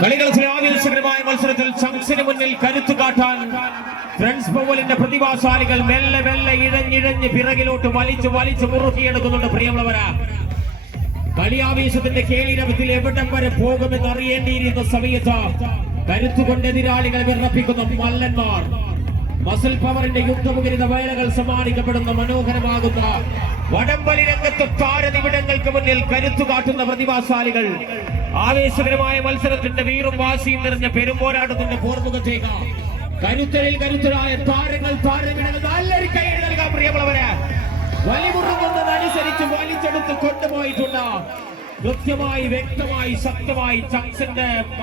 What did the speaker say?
കളികളത്തിലെ ആവേശകരമായ മത്സരത്തിൽ ചങ്സിന് മുന്നിൽ കരുത്തു കാട്ടാൻ ഫ്രണ്ട്സ് പവലിന്റെ പ്രതിഭാശാലികൾ മെല്ലെ മെല്ലെ ഇഴഞ്ഞിഴഞ്ഞ് പിറകിലോട്ട് വലിച്ചു മുറുക്കിയെടുക്കുന്നുണ്ട്. പ്രിയമുള്ളവരാ, കളിയാവേശത്തിന്റെ കേളിരവത്തിൽ എവിടം വരെ പോകുമെന്ന് അറിയേണ്ടിയിരിക്കുന്ന സമയത്ത് കരുത്തുകൊണ്ട് എതിരാളികളെ വിറപ്പിക്കുന്ന മല്ലന്മാർ, മസിൽ പവറിന്റെ യുദ്ധമുഖരിത വേലകൾ സമ്മാനിക്കപ്പെടുന്ന മനോഹരമാകുന്ന വടംവലി രംഗത്ത് താരനിമിടങ്ങൾക്ക് മുന്നിൽ കരുത്തു കാട്ടുന്ന പ്രതിഭാശാലികൾ ആവേശകരമായ മത്സരത്തിന്റെ വീറും വാശിയും നിറഞ്ഞ പെരുമ്പോരാട്ടത്തിന്റെ പോർമുഖത്തേക്ക് കരുത്തരായ താരങ്ങൾ താരനിമിടങ്ങൾ നല്ലൊരു കൈ നൽകാൻ. പ്രിയമുള്ളവരെ, വലിമുറുങ്ങുന്നതനുസരിച്ച് വലിച്ചെടുത്ത് കൊണ്ടുപോയിട്ടുണ്ട്. കൃത്യമായി വ്യക്തമായി ശക്തമായി ചങ്സിന്റെ